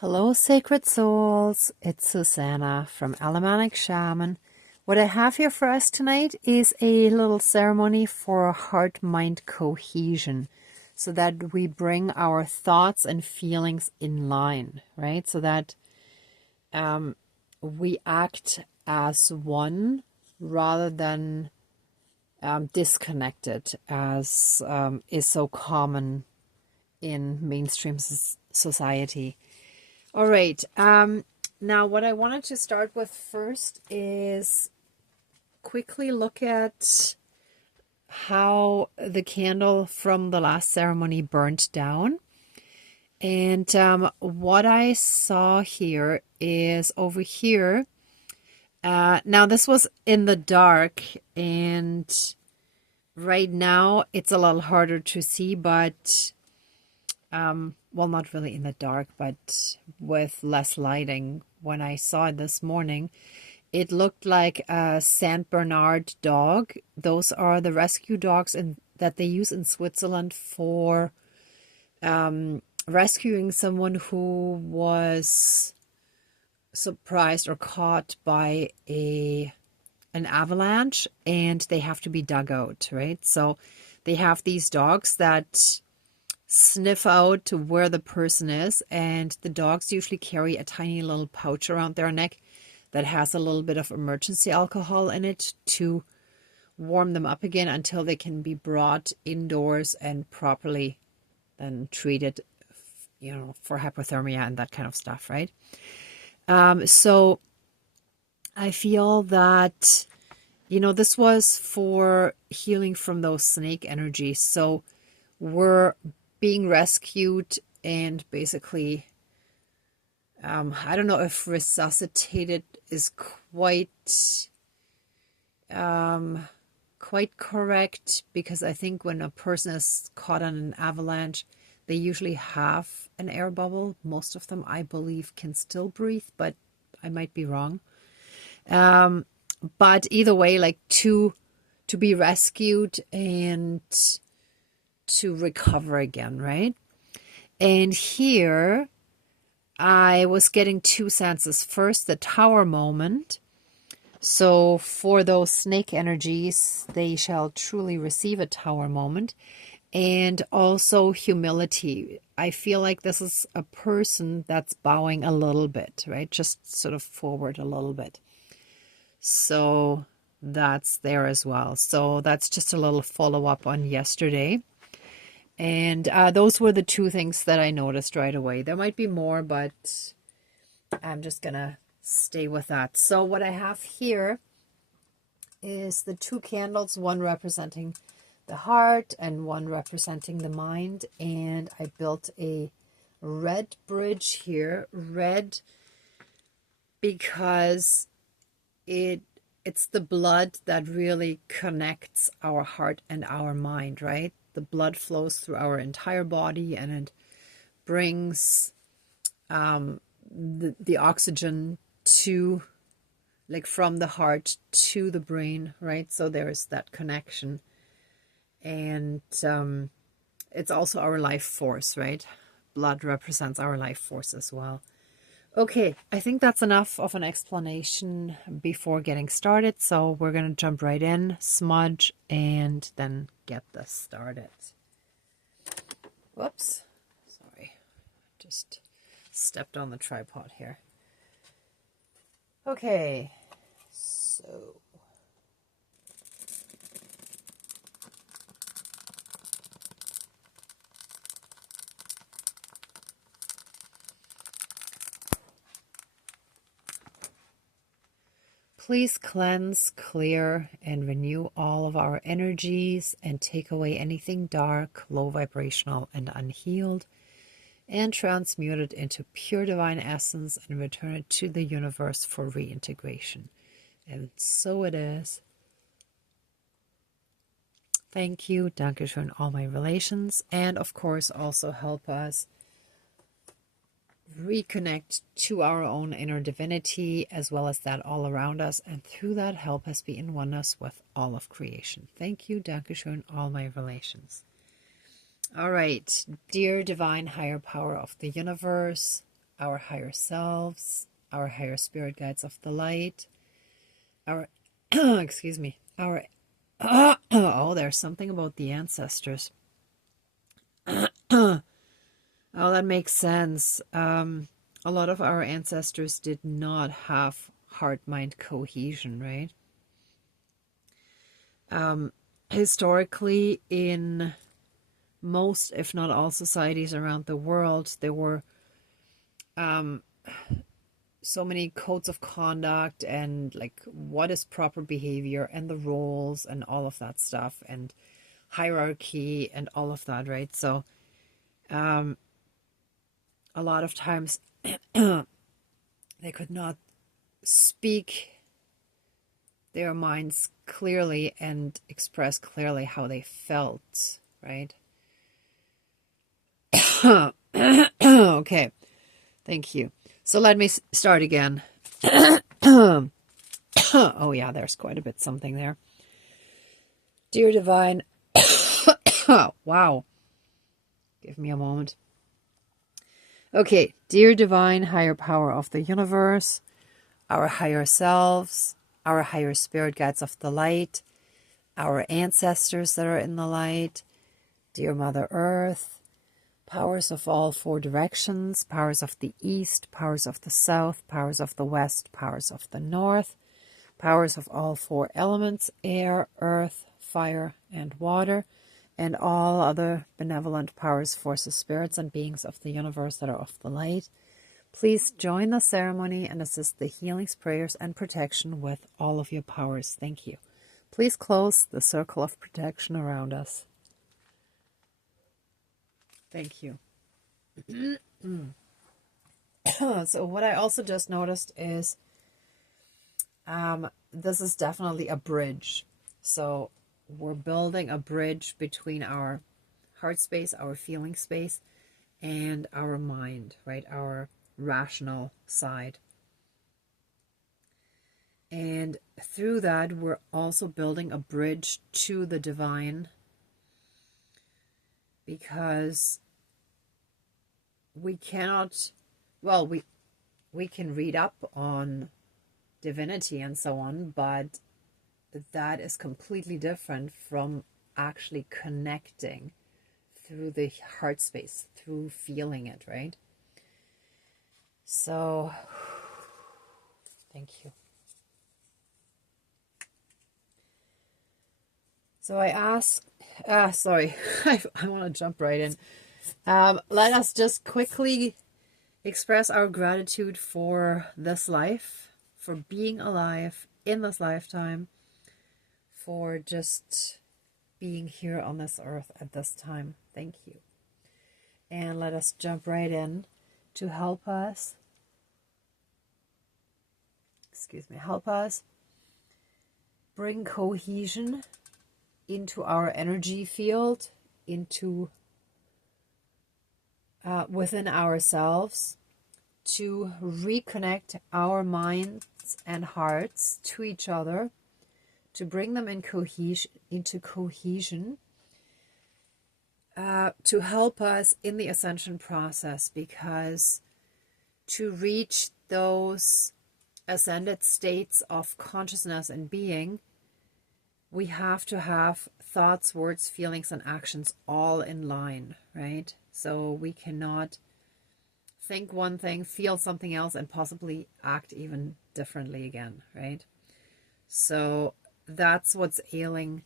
Hello, sacred souls. It's Susanna from Alamanic Shaman. What I have here for us tonight is a little ceremony for heart-mind cohesion so that we bring our thoughts and feelings in line, right? So that we act as one rather than disconnected, as is so common in mainstream society. All right. Now, what I wanted to start with first is quickly look at how the candle from the last ceremony burnt down. And what I saw here is over here. Now, this was in the dark, and right now it's a little harder to see, but well, not really in the dark, but with less lighting. When I saw it this morning, it looked like a Saint Bernard dog. Those are the rescue dogs that they use in Switzerland for rescuing someone who was surprised or caught by an avalanche, and they have to be dug out, right? So they have these dogs that sniff out where the person is, and the dogs usually carry a tiny little pouch around their neck that has a little bit of emergency alcohol in it to warm them up again until they can be brought indoors and properly then treated, for hypothermia and that kind of stuff, right? So I feel that, this was for healing from those snake energies. So we're being rescued and basically, I don't know if resuscitated is quite correct, because I think when a person is caught on an avalanche, they usually have an air bubble. Most of them, I believe, can still breathe, but I might be wrong. But either way, like to be rescued and to recover again, right? And here I was getting two senses. First, the tower moment. So for those snake energies, they shall truly receive a tower moment. And also humility. I feel like this is a person that's bowing a little bit, right? Just sort of forward a little bit. So that's there as well. So that's just a little follow-up on yesterday. And those were the two things that I noticed right away. There might be more, but I'm just going to stay with that. So what I have here is the two candles, one representing the heart and one representing the mind. And I built a red bridge here. Red because it's the blood that really connects our heart and our mind, right? The blood flows through our entire body, and it brings the oxygen to, like, from the heart to the brain, right? So there's that connection. And it's also our life force, right? Blood represents our life force as well. Okay, I think that's enough of an explanation before getting started. So we're going to jump right in, smudge, and then get this started. Whoops. Sorry. Just stepped on the tripod here. Okay. So please cleanse, clear, and renew all of our energies and take away anything dark, low vibrational, and unhealed, and transmute it into pure divine essence and return it to the universe for reintegration. And so it is. Thank you. Dankeschön, all my relations. And of course, also help us reconnect to our own inner divinity, as well as that all around us, and through that help us be in oneness with all of creation. Thank you, Dankeschön, all my relations. All right, dear divine higher power of the universe, our higher selves, our higher spirit guides of the light, our, excuse me, our, oh, there's something about the ancestors. Oh, that makes sense. A lot of our ancestors did not have heart-mind-cohesion, right? Historically, in most, if not all, societies around the world, there were so many codes of conduct and like what is proper behavior and the roles and all of that stuff and hierarchy and all of that, right? So a lot of times they could not speak their minds clearly and express clearly how they felt, right? Okay, thank you. So let me start again. Oh yeah, there's quite a bit something there. Dear Divine, wow. Give me a moment. Okay, dear Divine, higher power of the universe, our higher selves, our higher spirit guides of the light, our ancestors that are in the light, dear Mother Earth, powers of all four directions, powers of the east, powers of the south, powers of the west, powers of the north, powers of all four elements, air, earth, fire, and water, and all other benevolent powers, forces, spirits, and beings of the universe that are of the light. Please join the ceremony and assist the healings, prayers, and protection with all of your powers. Thank you. Please close the circle of protection around us. Thank you. So what I also just noticed is this is definitely a bridge. So we're building a bridge between our heart space, our feeling space, and our mind, right? Our rational side. And through that, we're also building a bridge to the divine, because we cannot, well, we can read up on divinity and so on, but that is completely different from actually connecting through the heart space, through feeling it, right? So, thank you. So I ask, sorry, I want to jump right in. Let us just quickly express our gratitude for this life, for being alive in this lifetime, for just being here on this earth at this time. Thank you. And let us jump right in to help us, help us bring cohesion into our energy field, into within ourselves, to reconnect our minds and hearts to each other, to bring them in into cohesion, to help us in the ascension process, because to reach those ascended states of consciousness and being, we have to have thoughts, words, feelings, and actions all in line, right? So we cannot think one thing, feel something else, and possibly act even differently again, right? So that's what's ailing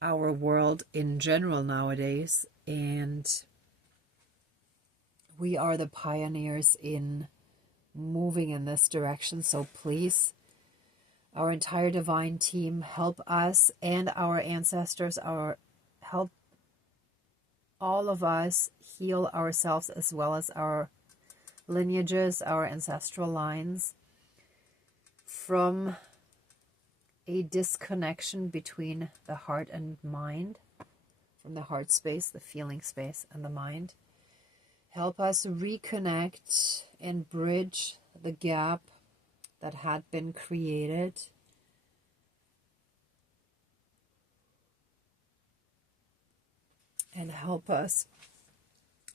our world in general nowadays, and we are the pioneers in moving in this direction. So please, our entire divine team, help us and our ancestors, help all of us heal ourselves as well as our lineages, our ancestral lines, from a disconnection between the heart and mind, from the heart space, the feeling space, and the mind. Help us reconnect and bridge the gap that had been created. And help us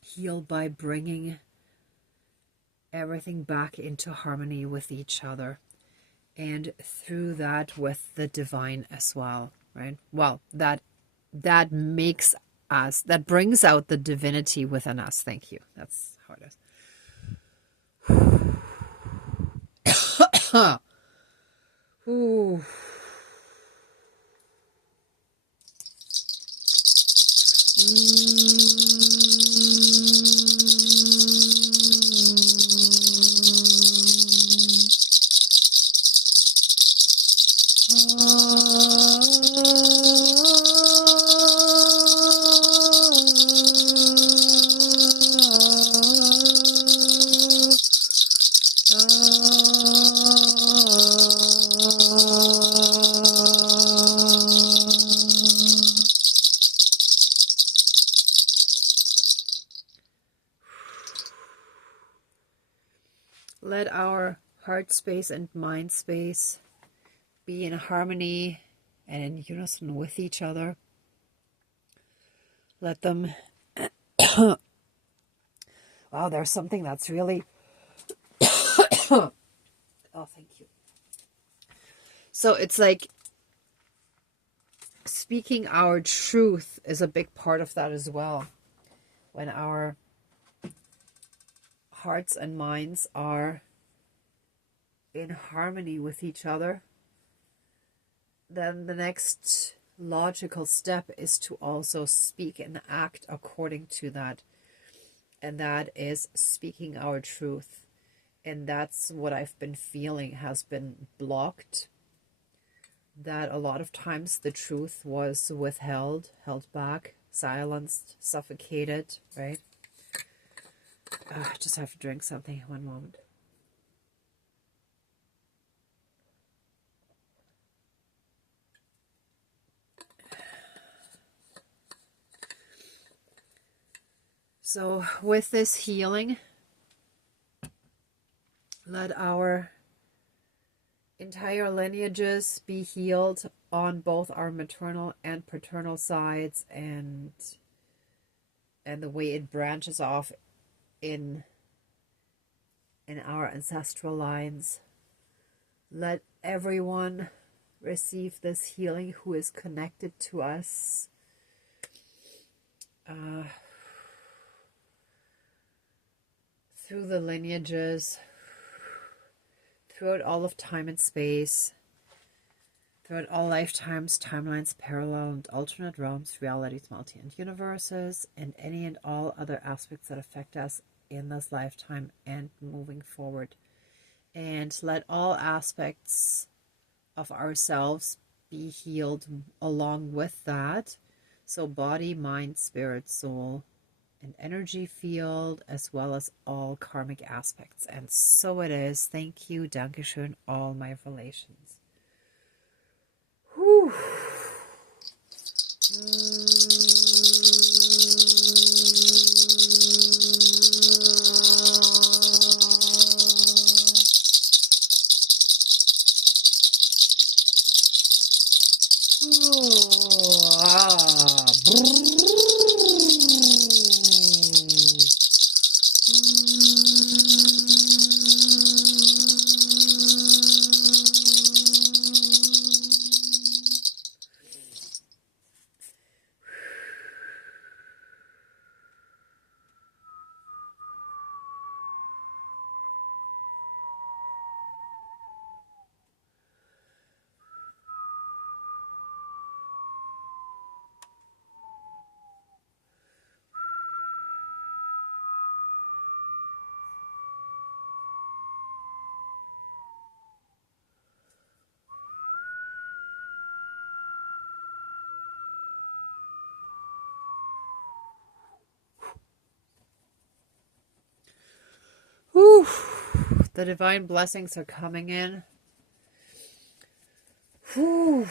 heal by bringing everything back into harmony with each other, and through that with the divine as well, right? Well, that makes us, that brings out the divinity within us. Thank you. That's how it is. Ooh. Let our heart space and mind space be in harmony and in unison with each other. Let them... Wow, there's something that's really... Oh, thank you. So it's like speaking our truth is a big part of that as well. When our hearts and minds are in harmony with each other, then the next logical step is to also speak and act according to that. And that is speaking our truth. And that's what I've been feeling has been blocked. That a lot of times the truth was withheld, held back, silenced, suffocated, right? I just have to drink something. One moment. So with this healing, let our entire lineages be healed on both our maternal and paternal sides, and the way it branches off in our ancestral lines. Let everyone receive this healing who is connected to us. Through the lineages, throughout all of time and space, throughout all lifetimes, timelines, parallel and alternate realms, realities, multi and universes, and any and all other aspects that affect us in this lifetime and moving forward. And let all aspects of ourselves be healed along with that. So body, mind, spirit, soul, and energy field, as well as all karmic aspects. And so it is. Thank you. Dankeschön. All my relations. Whew. Whew. The divine blessings are coming in. Whew.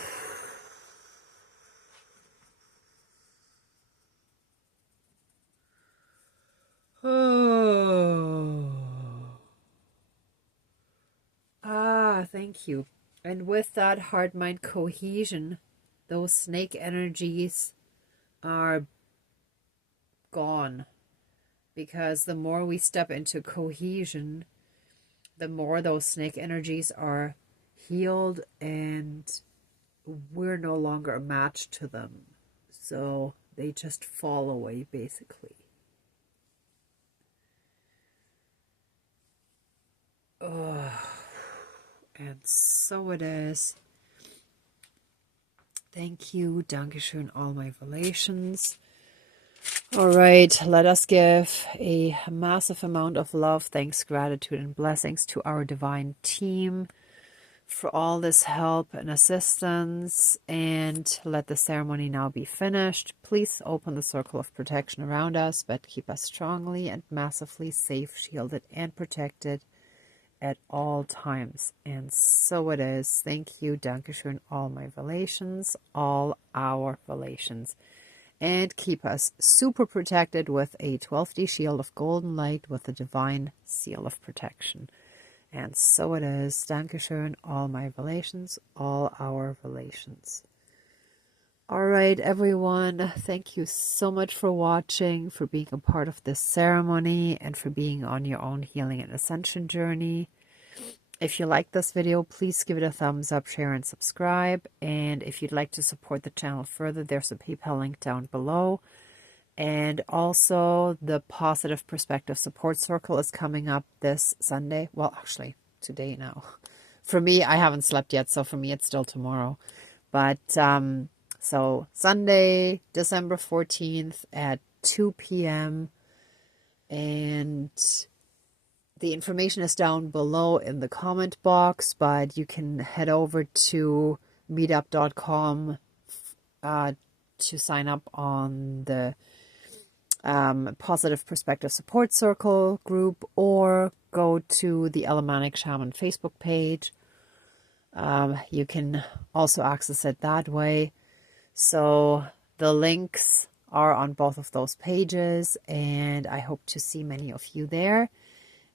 Oh. Thank you. And with that heart-mind cohesion, those snake energies are gone. because the more we step into cohesion, the more those snake energies are healed and we're no longer a match to them. So they just fall away, basically. Oh, and so it is. Thank you. Dankeschön, all my relations. All right, let us give a massive amount of love, thanks, gratitude, and blessings to our divine team for all this help and assistance. And let the ceremony now be finished. Please open the circle of protection around us, but keep us strongly and massively safe, shielded, and protected at all times. And so it is. Thank you. Dankeschön, all my relations, all our relations. And keep us super protected with a 12D shield of golden light with the divine seal of protection. And so it is. Dankeschön, all my relations, all our relations. All right, everyone. Thank you so much for watching, for being a part of this ceremony, and for being on your own healing and ascension journey. If you like this video, please give it a thumbs up, share, and subscribe. And if you'd like to support the channel further, there's a PayPal link down below. And also, the Positive Perspective Support Circle is coming up this Sunday. Well, actually, today now. For me, I haven't slept yet, so for me, it's still tomorrow. But, so Sunday, December 14th at 2 p.m. And the information is down below in the comment box, but you can head over to meetup.com to sign up on the Positive Perspective Support Circle group, or go to the Alamanic Shaman Facebook page. You can also access it that way. So the links are on both of those pages, and I hope to see many of you there.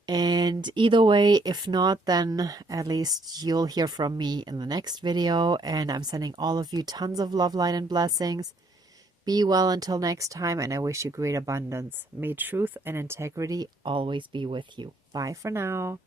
And either way, if not, then at least you'll hear from me in the next video. And I'm sending all of you tons of love, light, and blessings. Be well until next time, and I wish you great abundance. May truth and integrity always be with you. Bye for now.